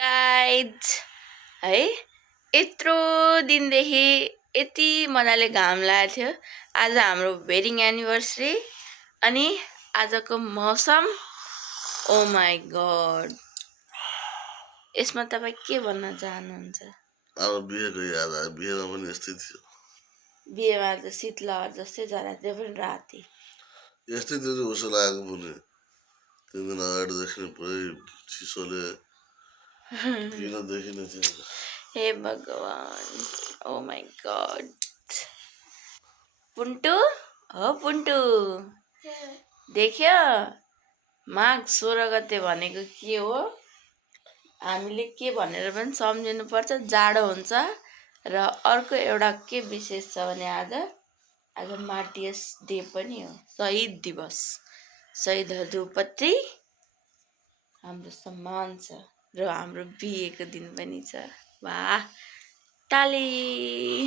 Guys है यत्रो दिनदेखि यति मजाले घाम लागेको थियो। आज हाम्रो वेडिङ एनिभर्सरी अनि आजको मौसम ओ माई गॉड। यसमा तपाईँ के भन्न चाहनुहुन्छ? अब बिहेको याद आयो। बिहेमा पनि यस्तै थियो। बिहेमा त शीतलहर जस्तै जरा त्यो पनि राति यस्तै थियो उसो लागेको पनि। 3 दिन अगाडिदेखि नै पुरै चिसोले किन देखिने थियो। हे भगवान ओ माई गॉड। पुन्टु हो पुन्टु देख्यो माघ 16 गते भनेको के हो? हामीले के भनेर पनि सम्झिनु पर्छ। जाडो हुन्छ र अर्को एउटा के विशेष छ भने आज मार्टियस डे पनि हो, शहीद दिवस। शहीदहरूप्रति हाम्रो सम्मान छ र हाम्रो बिहेको दिन पनि छ। वाह ताली।